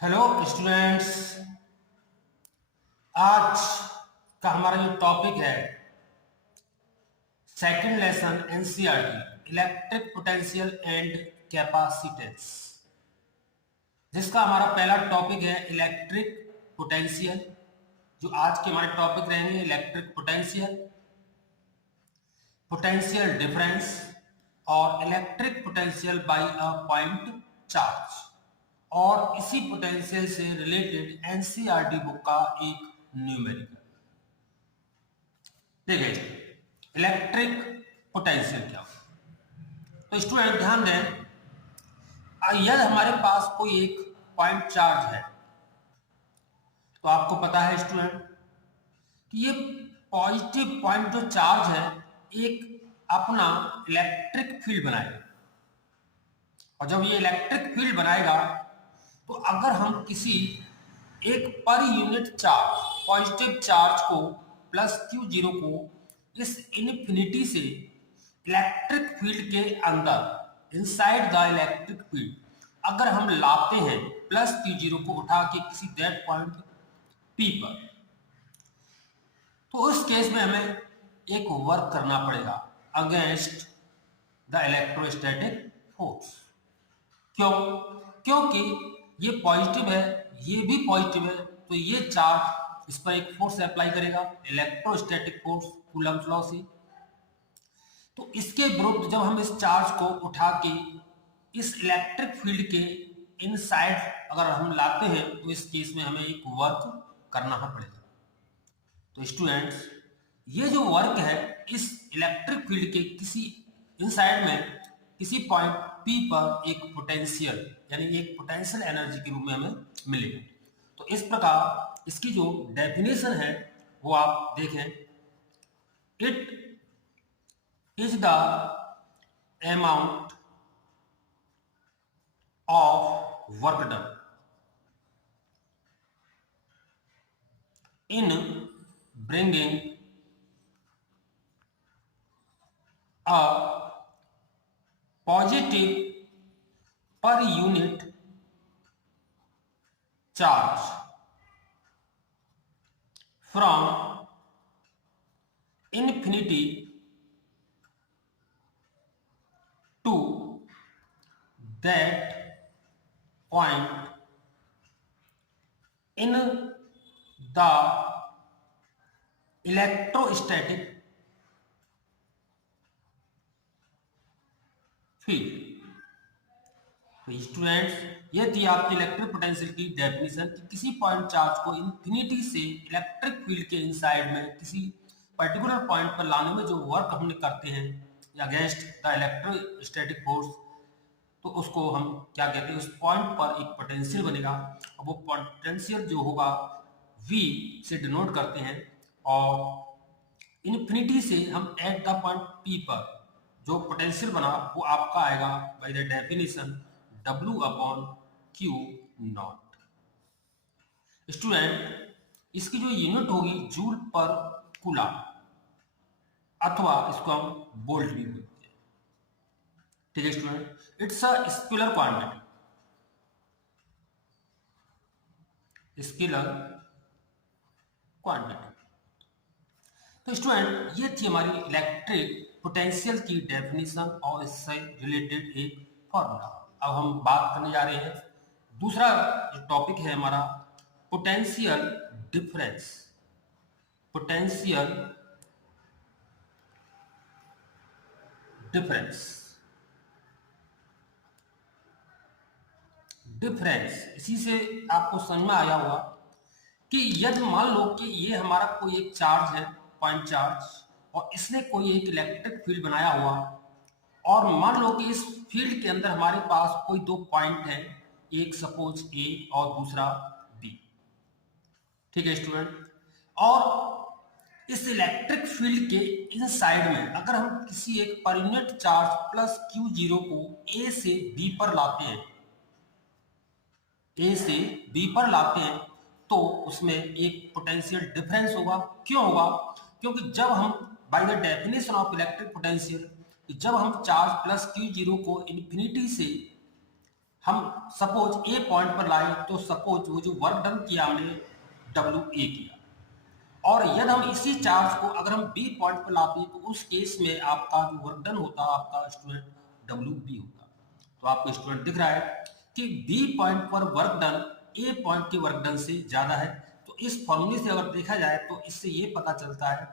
Hello students. आज का हमारा जो टॉपिक है second lesson NCERT electric potential and capacitance, जिसका हमारा पहला टॉपिक है इलेक्ट्रिक पोटेंशियल। जो आज के हमारे टॉपिक रहेंगे इलेक्ट्रिक पोटेंशियल, पोटेंशियल डिफरेंस और electric potential bye a point charge. और इसी पोटेंशियल से रिलेटेड एनसीईआरटी बुक का एक न्यूमेरिकल। देखिए इलेक्ट्रिक पोटेंशियल क्या होता है, तो स्टूडेंट ध्यान दें। यदि हमारे पास कोई एक पॉइंट चार्ज है, तो आपको पता है स्टूडेंट कि ये पॉजिटिव पॉइंट जो चार्ज है एक अपना इलेक्ट्रिक फील्ड बनाएगा। और जब ये इलेक्ट्रिक फील्ड बनाएगा तो अगर हम किसी एक per unit charge positive charge को प्लस क्यू जीरो को इस इनफिनिटी से इलेक्ट्रिक फील्ड के अंदर इनसाइड द इलेक्ट्रिक फील्ड अगर हम लाते हैं प्लस क्यू जीरो को उठा के किसी दैट पॉइंट पी पर, तो उस केस में हमें एक वर्क करना पड़ेगा अगेंस्ट द इलेक्ट्रोस्टैटिक फोर्स। क्यों? क्योंकि ये पॉजिटिव है, ये भी पॉजिटिव है, तो ये चार्ज इस पर एक फोर्स अप्लाई करेगा, इलेक्ट्रोस्टैटिक फोर्स कूलम्ब लॉ से। तो इसके विरुद्ध जब हम इस चार्ज को उठा के इस इलेक्ट्रिक फील्ड के इनसाइड अगर हम लाते हैं, तो इस केस में हमें एक वर्क करना पड़ेगा। तो स्टूडेंट्स, ये जो वर्क है इस इलेक्ट्रिक फील्ड के किसी इनसाइड में किसी पॉइंट P पर एक पोटेंशियल यानी एक पोटेंशियल एनर्जी के रूप में हमें मिलेगा। तो इस प्रकार इसकी जो डेफिनेशन है वो आप देखें, it is the amount of work done in bringing a positive per unit charge from infinity to that point in the electrostatic field. तो स्टूडेंट्स, ये थी आपकी इलेक्ट्रिक पोटेंशियल की डेफिनेशन कि किसी पॉइंट चार्ज को इंफिनिटी से इलेक्ट्रिक फील्ड के इनसाइड में किसी पर्टिकुलर पॉइंट पर लाने में जो वर्क हमने करते हैं अगेंस्ट द इलेक्ट्रोस्टैटिक फोर्स, तो उसको हम क्या कहते हैं, उस पॉइंट पर एक पोटेंशियल बनेगा। और वो पोटेंशियल जो होगा V से डिनोट करते हैं, और इन्फिनिटी से हम एट द पॉइंट P पर जो पोटेंशियल बना वो आपका आएगा by the definition W upon Q not. Student, इसकी जो यूनिट होगी जूल पर कूलम, अथवा इसको हम वोल्ट भी बोलते हैं। ठीक है student, it's a scalar quantity, scalar quantity. तो स्टूडेंट, ये थी हमारी इलेक्ट्रिक पोटेंशियल की डेफिनेशन और इससे रिलेटेड एक फॉर्मूला। अब हम बात करने जा रहे हैं दूसरा जो टॉपिक है हमारा potential difference. Potential difference difference इसी से आपको समझ में आया होगा कि यदि मान लो कि ये हमारा कोई एक चार्ज है पॉइंट चार्ज, और इसने कोई एक इलेक्ट्रिक फील्ड बनाया हुआ, और मान लो कि इस फील्ड के अंदर हमारे पास कोई दो पॉइंट है, एक सपोज A और दूसरा B। ठीक है स्टूडेंट, और इस इलेक्ट्रिक फील्ड के इनसाइड में अगर हम किसी एक per unit charge plus Q zero को A से B पर लाते हैं, A से B पर लाते हैं, तो उसमें एक पोटेंशियल डिफरेंस होगा। क्यों होगा? क्योंकि जब हम by the definition of electric potential, जब हम चार्ज प्लस क्यू जीरो को इन्फिनिटी से हम सपोज ए पॉइंट पर लाए तो सपोज वो जो वर्क डन किया हमने डब्ल्यू ए किया, और यदि हम इसी चार्ज को अगर हम बी पॉइंट पर लाते हैं तो उस केस में आपका जो वर्क डन होता है आपका स्टूडेंट डब्ल्यू बी होता। तो आपको स्टूडेंट दिख रहा है कि बी पॉइंट पर वर्क डन ए पॉइंट के वर्क डन से ज्यादा है। तो इस फॉर्मूले से अगर देखा जाए तो इससे ये पता चलता है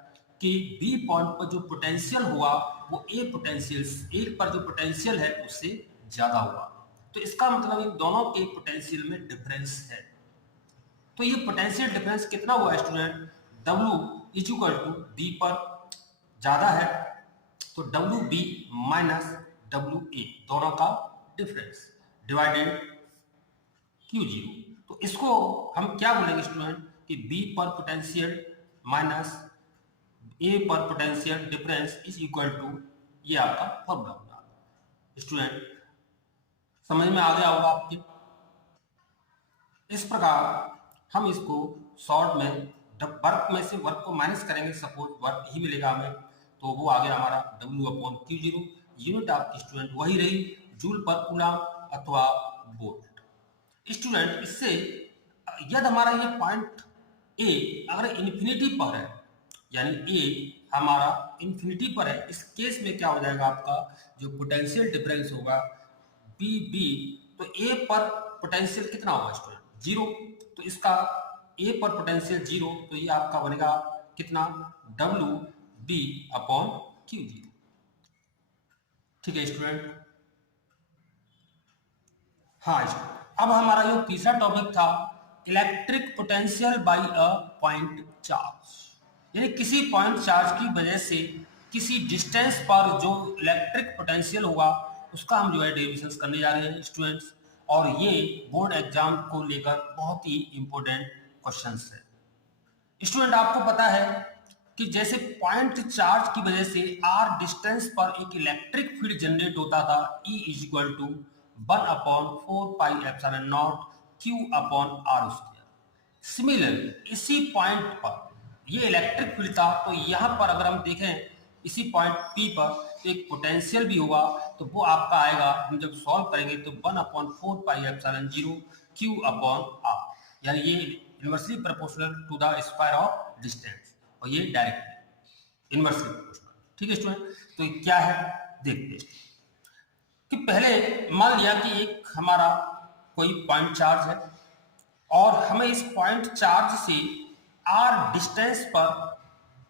कि बी पॉइंट पर जो पोटेंशियल हुआ वो ए पोटेंशियल ए पर जो पोटेंशियल है उससे ज्यादा हुआ। तो इसका मतलब इन दोनों के पोटेंशियल में डिफरेंस है। तो ये पोटेंशियल डिफरेंस कितना हुआ student, W is equal to B पर ज्यादा है तो W B minus W A दोनों का डिफरेंस डिवाइडेड क्यू जीरो। तो इसको हम क्या बोलेंगे स्टूडेंट कि बी पर पोटेंशियल माइनस ए पर potential difference is equal to ये आपका फॉर्मूला होगा। स्टूडेंट समझ में आ गया होगा आपके। इस प्रकार हम इसको शॉर्ट में वर्क में से वर्क को माइनस करेंगे, सपोज वर्क ही मिलेगा हमें, तो वो आ गया हमारा W upon Q zero. Unit आपकी स्टूडेंट वही रही जूल पर कूलम अथवा वोल्ट। स्टूडेंट इससे यदि हमारा ये पॉइंट ए अगर इन्फिनिटी पर है, यानी ए हमारा इन्फिनिटी पर है, इस केस में क्या हो जाएगा आपका जो पोटेंशियल डिफरेंस होगा बी बी, तो ए पर पोटेंशियल कितना होगा स्टूडेंट जीरो। तो इसका ए पर पोटेंशियल जीरो, तो ये आपका बनेगा कितना W B upon Q zero. ठीक है स्टूडेंट। हाँ स्टूडेंट, अब हमारा जो तीसरा टॉपिक था electric potential bye a point charge, यानी किसी पॉइंट चार्ज की वजह से किसी डिस्टेंस पर जो इलेक्ट्रिक पोटेंशियल होगा उसका हम जो है डेरिवेशंस करने जा रहे हैं स्टूडेंट्स। और ये बोर्ड एग्जाम को लेकर बहुत ही इंपॉर्टेंट क्वेश्चंस है स्टूडेंट। आपको पता है कि जैसे पॉइंट चार्ज की वजह से आर डिस्टेंस पर एक इलेक्ट्रिक फील्ड जनरेट होता था E is equal to 1/4πε0 Q upon R square. Similarly इसी पॉइंट पर ये इलेक्ट्रिक फील्ड था, तो यहाँ पर अगर हम देखें इसी पॉइंट P पर तो एक पोटेंशियल भी होगा, तो वो आपका आएगा, हम जब सॉल्व करेंगे तो 1/4πε0 Q अपॉन आर, यानी ये inversely proportional to the square of distance, और ये डायरेक्टली इनवर्सली प्रोपोर्शनल। ठीक है स्टूडेंट, तो ये क्या है देखते हैं कि पहले मान लिया कि एक हमारा कोई पॉइंट चार्ज है और हमें इस पॉइंट चार्ज से आर डिस्टेंस पर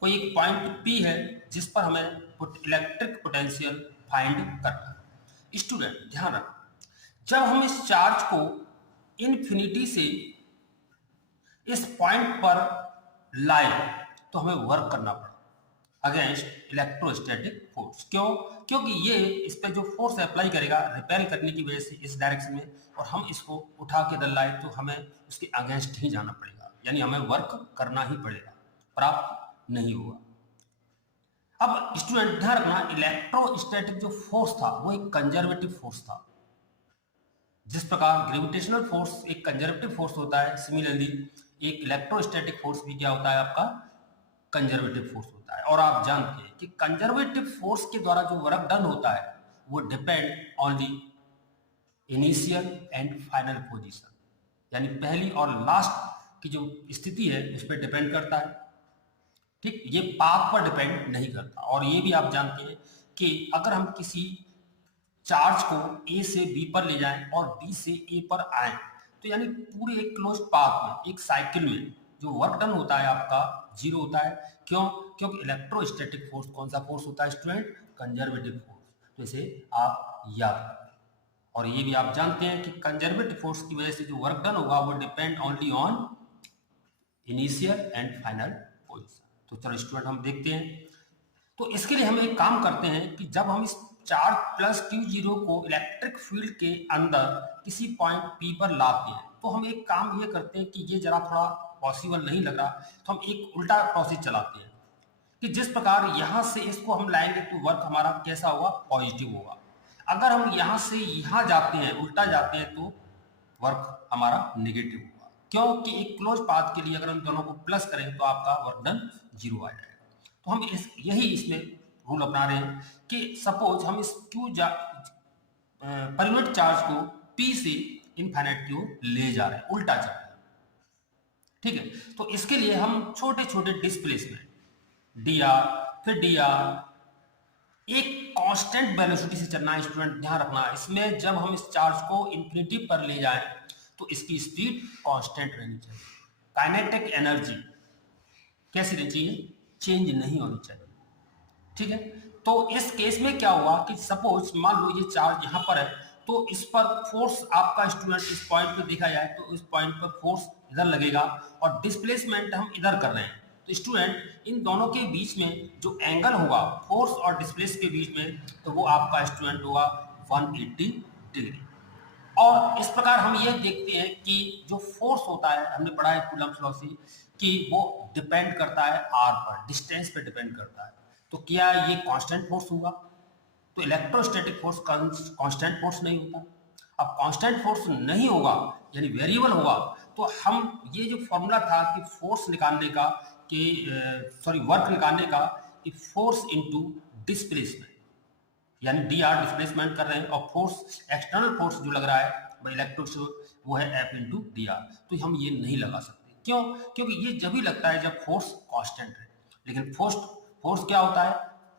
कोई एक पॉइंट P है जिस पर हमें इलेक्ट्रिक पोटेंशियल फाइंड करना है। स्टूडेंट ध्यान रखना, जब हम इस चार्ज को इन्फिनिटी से इस पॉइंट पर लाए तो हमें वर्क करना पड़ा अगेंस्ट इलेक्ट्रोस्टैटिक फोर्स। क्यों? क्योंकि ये इस पे जो फोर्स अप्लाई करेगा रिपेल करने की वजह से इस डायरेक्शन में, और हम इसको उठा के दल लाए तो हमें उसके अगेंस्ट ही जाना पड़ेगा, यानी हमें वर्क करना ही पड़ेगा, प्राप्त नहीं होगा। अब स्टूडेंट ध्यान रखना, इलेक्ट्रोस्टैटिक जो फोर्स था वो एक कंजर्वेटिव फोर्स था। जिस प्रकार ग्रेविटेशनल फोर्स एक कंजर्वेटिव फोर्स होता है, सिमिलरली एक इलेक्ट्रोस्टैटिक फोर्स भी क्या होता है आपका कंजर्वेटिव फोर्स होता है। और आप जानते हैं कि कंजर्वेटिव फोर्स के द्वारा जो वर्क डन होता है वो depend on the initial and final position, यानी पहली और लास्ट की जो स्थिति है उस पर डिपेंड करता है। ठीक, ये पाथ पर डिपेंड नहीं करता। और ये भी आप जानते हैं कि अगर हम किसी चार्ज को A से B पर ले जाएं और B से A पर आए तो यानी पूरे एक क्लोज पाथ में एक साइकिल में जो वर्क डन होता है आपका जीरो होता है। क्यों? क्योंकि इलेक्ट्रोस्टैटिक फोर्स कौन सा फोर्स होता है स्टूडेंट? Conservative force. तो इसे आप याद रखें। और ये भी आप जानते हैं कि कंजर्वेटिव फोर्स की वजह से जो वर्क डन होगा वो depend only on initial and final position. तो चलो स्टूडेंट हम देखते हैं। तो इसके लिए हम एक काम करते हैं कि जब हम इस चार्ज प्लस क्यू जीरो को इलेक्ट्रिक फील्ड के अंदर किसी पॉइंट P पर लाते हैं तो हम एक काम ये करते हैं कि ये जरा थोड़ा पॉसिबल नहीं लग रहा, तो हम एक उल्टा प्रोसेस चलाते हैं कि जिस प्रकार यहाँ से इसको हम लाएंगे तो वर्क हमारा कैसा होगा? पॉजिटिव होगा। अगर हम यहाँ से यहाँ जाते हैं, उल्टा जाते हैं, तो वर्क हमारा नेगेटिव होगा। क्योंकि एक क्लोज पाथ के लिए अगर हम दोनों को प्लस करें तो आपका वर्क डन जीरो आ जाएगा। तो हम यही इसमें रूल अपना रहे हैं कि सपोज हम इस पर यूनिट चार्ज को P से इनफाइनाइट की ओर ले जा रहे हैं, उल्टा चल रहे हैं। ठीक है, तो इसके लिए हम छोटे छोटे डिस्प्लेसमेंट dr, फिर dr एक कांस्टेंट वेलोसिटी से चलना है स्टूडेंट, ध्यान रखना। इसमें जब हम इस चार्ज को इंफिनिटी पर ले जाएं तो इसकी स्पीड कांस्टेंट रहनी चाहिए। काइनेटिक एनर्जी कैसी रहनी चाहिए? चेंज नहीं होनी चाहिए। ठीक है, तो इस केस में क्या हुआ कि सपोज मान लो ये चार्ज यहाँ पर है, तो इस पर फोर्स आपका स्टूडेंट इस पॉइंट पे देखा जाए तो इस पॉइंट पर फोर्स इधर लगेगा और डिस्प्लेसमेंट हम इधर कर रहे हैं। तो स्टूडेंट इन दोनों के बीच में जो एंगल होगा फोर्स और डिस्प्लेस के बीच में, तो वो आपका स्टूडेंट होगा 180 डिग्री। और इस प्रकार हम ये देखते हैं कि जो फोर्स होता है, हमने पढ़ा है कूलम्ब्स लॉ से, कि वो डिपेंड करता है आर पर, डिस्टेंस पे डिपेंड करता है। तो क्या ये कांस्टेंट फोर्स हुआ? तो इलेक्ट्रोस्टैटिक फोर्स कांस्टेंट फोर्स नहीं होता। अब कांस्टेंट फोर्स नहीं होगा यानी वेरिएबल होगा, तो हम ये जो फॉर्मूला था कि फोर्स निकालने का कि वर्क निकालने का कि फोर्स इनटू डिस्प्लेसमेंट, यानी डी आर डिस्प्लेसमेंट कर रहे हैं और फोर्स एक्सटर्नल फोर्स जो लग रहा है इलेक्ट्रो वो है एफ इंटू डी आर। तो हम ये नहीं लगा सकते। क्यों? क्योंकि ये जब ही लगता है जब फोर्स कांस्टेंट है। लेकिन फोर्स क्या होता है?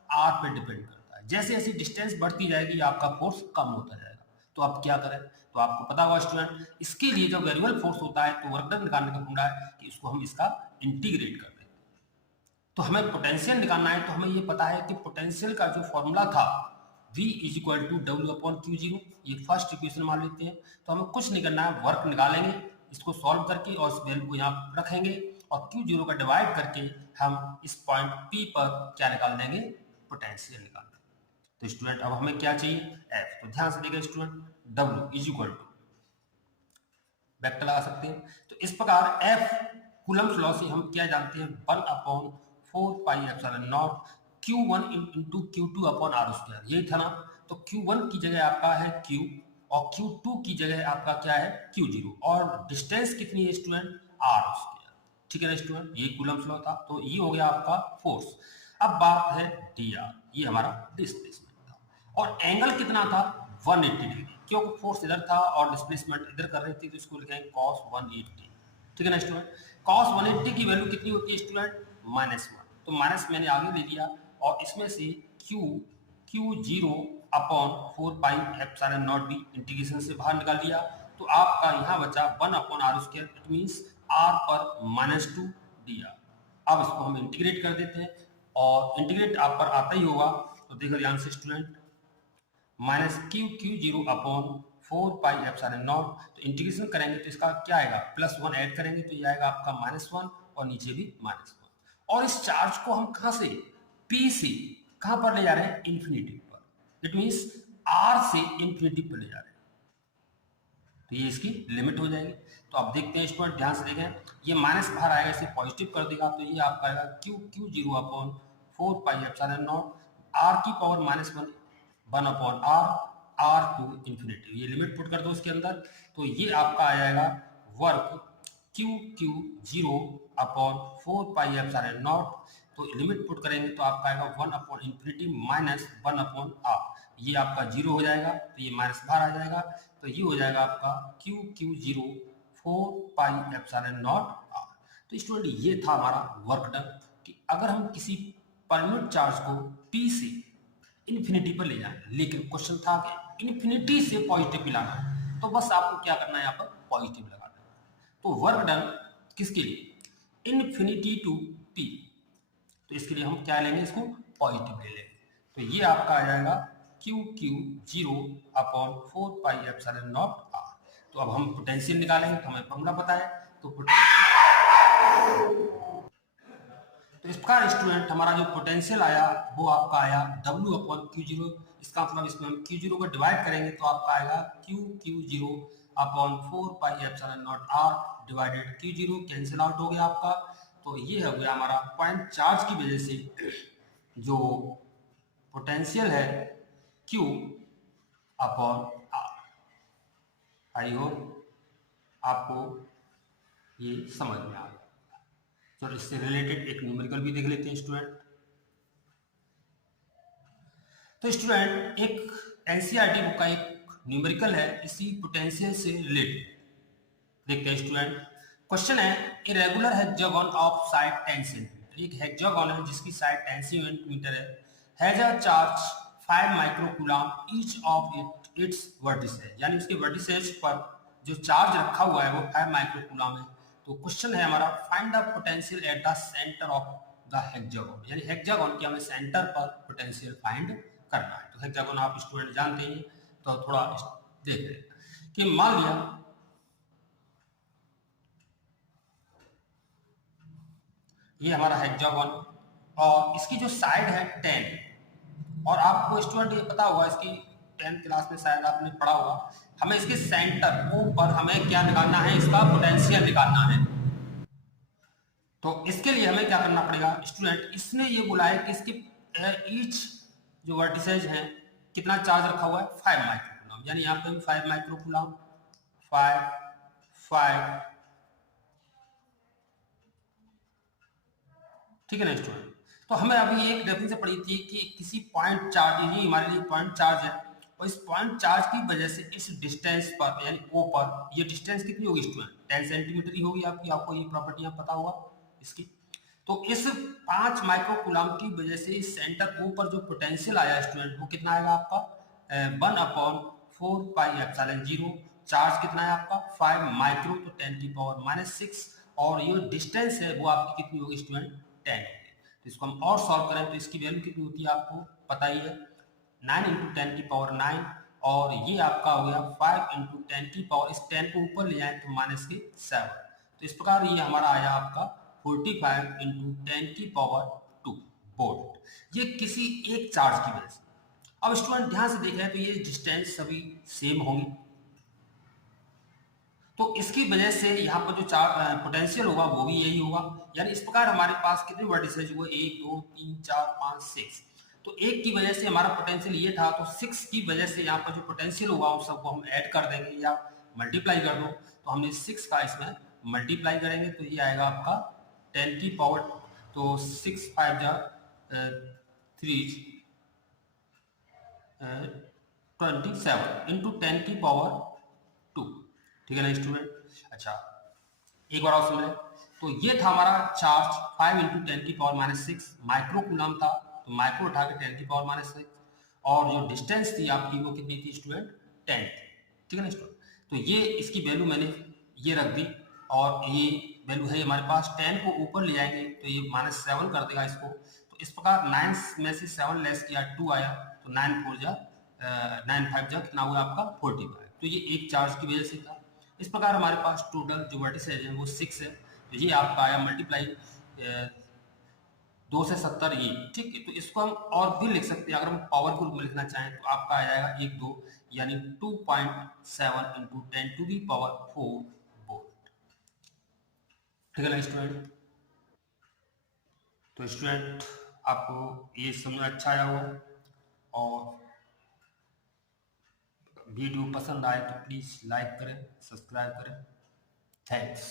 आर पे डिपेंड करता है। जैसे जैसे डिस्टेंस बढ़ती जाएगी आपका फोर्स कम होता जाएगा। तो आप क्या करें? तो आपको पता होगा स्टूडेंट, इसके लिए जब वेरिएबल फोर्स होता है तो वर्क डन निकालने का फॉर्मूला है कि इसको हम इसका इंटीग्रेट कर दें। तो हमें पोटेंशियल निकालना है, तो हमें ये पता है कि पोटेंशियल का जो फॉर्मूला था V is equal to W upon Q zero, ये फर्स्ट इक्वेशन मान लेते हैं। तो हमें कुछ नहीं करना है, वर्क निकालेंगे इसको सॉल्व करके और इस वैल्यू को यहाँ रखेंगे और क्यू जीरो का डिवाइड करके हम इस पॉइंट P पर क्या निकाल देंगे? पोटेंशियल निकाल देंगे। तो स्टूडेंट अब हमें क्या चाहिए? F। तो ध्यान से देखिए student, W is equal to vector लगा सकते हैं। तो इस प्रकार F कूलम्ब्स लॉ से हम क्या जानते हैं? 1 upon 4 pi epsilon naught Q1 into Q2 upon R square, यही था ना। तो Q1 की जगह आपका है Q और Q2 की जगह आपका क्या है? Q0। और डिस्टेंस कितनी है स्टूडेंट? Are square. ठीक है ना स्टूडेंट, ये कूलम्ब्स लॉ था। तो ये हो गया आपका फोर्स। अब बात है dr, ये हमारा डिस्प्लेसमेंट था और एंगल कितना था? 180 डिग्री, क्योंकि फोर्स इधर था और डिस्प्लेसमेंट इधर कर रही थी, तो इसको लिखेंगे cos 180। ठीक है ना स्टूडेंट, cos 180 की वैल्यू कितनी होती है स्टूडेंट? -1। तो माइनस मैंने आगे ले लिया और इसमें से Q0 upon 4 pi epsilon naught B integration से बाहर निकाल लिया। तो आपका यहाँ बचा 1 upon R square, it means r पर -2 dr। अब इसको हम इंटीग्रेट कर देते हैं और इंटीग्रेट आप पर आता ही होगा। तो देखो ध्यान से student, -Q0 upon 4 pi epsilon naught, तो इंटीग्रेशन करेंगे तो इसका क्या आएगा? +1 ऐड करेंगे तो ये आएगा आपका -1 और नीचे भी -1। और इस चार्ज को हम कहां से? P से कहां पर ले जा रहे हैं? इन्फिनिटी पर। इट मींस R से इन्फिनिटी पर ले जा रहे हैं, तो ये इसकी लिमिट हो जाएगी। तो आप देखते हैं स्टूडेंट, ध्यान से देखें, ये माइनस बाहर आएगा, इसे पॉजिटिव कर देगा, तो ये आपका आएगा Q0 upon 4 pi epsilon naught R की power -1 upon R to infinity. ये लिमिट पुट कर दो इसके अंदर, तो ये आपका आ जाएगा work Q0 upon 4 pi epsilon naught. तो लिमिट पुट करेंगे तो आपका आएगा 1 अपॉन इन्फिनिटी -1 अपॉन R। ये आपका 0 हो जाएगा, तो ये माइनस बाहर आ जाएगा, तो ये हो जाएगा आपका Q0 4 pi epsilon naught R। तो स्टूडेंट ये था हमारा वर्क डन कि अगर हम किसी परमानेंट चार्ज को P से इन्फिनिटी पर ले जाएंगे, लेकिन क्वेश्चन था कि इन्फिनिटी से पॉजिटिव पे लाना है, तो बस आपको क्या करना है? यहाँ पर पॉजिटिव लगा देना। तो वर्क डन किसके लिए? Infinity to P। तो इसके लिए हम क्या लेंगे? इसको पॉजिटिव ले लेंगे। तो ये आपका आ जाएगा Q0 upon 4 pi epsilon naught R। तो अब हम पोटेंशियल निकालेंगे, तो हमें फॉर्मूला पता है। तो इस प्रकार स्टूडेंट हमारा जो पोटेंशियल आया वो आपका आया W अपॉन Q0। इसका मतलब इसमें हम Q0 को डिवाइड करेंगे तो आपका आएगा Q0 upon 4 pi epsilon naught R divided Q0 cancel out हो गया आपका। तो ये हो गया हमारा पॉइंट चार्ज की वजह से जो पोटेंशियल है Q upon R। I hope आपको ये समझ में आ गया। तो इससे रिलेटेड एक न्यूमेरिकल भी देख लेते हैं स्टूडेंट। तो स्टूडेंट एक एनसीईआरटी बुक का एक न्यूमेरिकल है, इसी पोटेंशियल से रिलेटेड। देखते हैं स्टूडेंट, क्वेश्चन है a regular hexagon of side 10 centimetre. एक हेक्सागन है जिसकी साइड 10 सेंटीमीटर है, has a charge 5 microcoulomb each of its vertices, यानी उसके वर्टिसेस पर जो चार्ज रखा हुआ है वो 5 माइक्रोकूलम है। तो क्वेश्चन है हमारा find the potential at the centre of the hexagon, यानी हेक्सागन के हमें सेंटर पर पोटेंशियल फाइंड करना है। तो हेक्सागन आप स्टूडेंट जानते हैं, तो थोड़ा देख रहे हैं कि मान लिया ये हमारा हेक्सागन और इसकी जो साइड है 10, और आपको स्टूडेंट ये पता होगा, इसकी 10th क्लास में शायद आपने पढ़ा होगा, हमें इसके सेंटर ऊपर हमें क्या निकालना है, इसका पोटेंशियल निकालना है। तो इसके लिए हमें क्या करना पड़ेगा स्टूडेंट, इसने ये बोला है कि इसके ईच जो वर्टिसेज हैं कितना चार्ज रखा हुआ है, 5 माइक्रोकूलम, यानी यहाँ पे भी 5 माइक्रोकूलम, 5 5, ठीक है ना स्टूडेंट। तो हमें अभी एक डेफिनेशन पढ़ी थी कि किसी पॉइंट चार्ज, ये हमारे लिए पॉइंट चार्ज है, और इस पॉइंट चार्ज की वजह से इस डिस्टेंस पर यानी ओ पर, ये डिस्टेंस कितनी होगी स्टूडेंट, 10 सेंटीमीटर ही होगी आपकी, आपको ये प्रॉपर्टियां पता होगा इसकी। तो इस 5 माइक्रोकूलम की वजह से इस सेंटर ओ पर जो पोटेंशियल आया स्टूडेंट, वो कितना आएगा आपका 1/4 पाई एप्सिलॉन 0। चार्ज कितना है आपका 5 माइक्रो, तो 10⁻⁻6, और ये डिस्टेंस है वो आपकी कितनी होगी स्टूडेंट 10। तो इसको हम और सॉल्व करें तो इसकी वैल्यू कितनी होती है आपको पता ही है, 9 × 10⁻9, और ये आपका हो गया 5 × 10⁻, इस 10 को ऊपर ले जाए तो -7। तो इस प्रकार ये हमारा आया आपका 45 × 10⁻2 वोल्ट, ये किसी एक चार्ज की वजह से। अब स्टूडेंट ध्यान से देखें तो ये डिस्टेंस सभी सेम होंगी, तो इसकी वजह से यहाँ पर जो पोटेंशियल होगा वो भी यही होगा, यानी इस प्रकार हमारे पास कितने वर्टिसेज हुए, 1 2 3 4 5 6। तो एक की वजह से हमारा पोटेंशियल ये था, तो 6 की वजह से यहाँ पर जो पोटेंशियल होगा उस सबको हम ऐड कर देंगे या मल्टीप्लाई कर दो। तो हमने 6 का इसमें मल्टीप्लाई करेंगे तो ये आएगा आपका 10⁻, तो 6 5 जा 3 27 इंटू 10⁻2, ठीक है ना स्टूडेंट। अच्छा एक बार और समझें, तो ये था हमारा चार्ज 5 × 10⁻6 माइक्रोकूलम था, तो माइक्रो उठा के 10⁻6, और जो डिस्टेंस थी आपकी वो कितनी थी स्टूडेंट 10 थी, ठीक है ना स्टूडेंट। तो ये इसकी वैल्यू मैंने ये रख दी, और ये वैल्यू है हमारे पास, 10 को ऊपर ले जाएंगे तो ये -7 कर देगा इसको। तो इस प्रकार 9 में से 7 लेस किया 2 आया, तो 9 4 जा 9 5 जा कितना हुआ आपका 45। तो ये एक चार्ज की वजह से था। इस प्रकार हमारे पास टोटल जो वर्टिसेज है वो 6 है, तो ये आपका आया मल्टीप्लाई 2 से 70 ये, ठीक है। तो इसको हम और भी लिख सकते हैं, अगर हम पावर के रूप में लिखना चाहें तो आपका आ जाएगा 1 2, यानी 2.7 × 10⁻4 वोल्ट, ठीक है ना स्टूडेंट। तो स्टूडेंट आपको ये समझ अच्छा आया होगा, और वीडियो पसंद आए तो प्लीज़ लाइक करें, सब्सक्राइब करें। थैंक्स।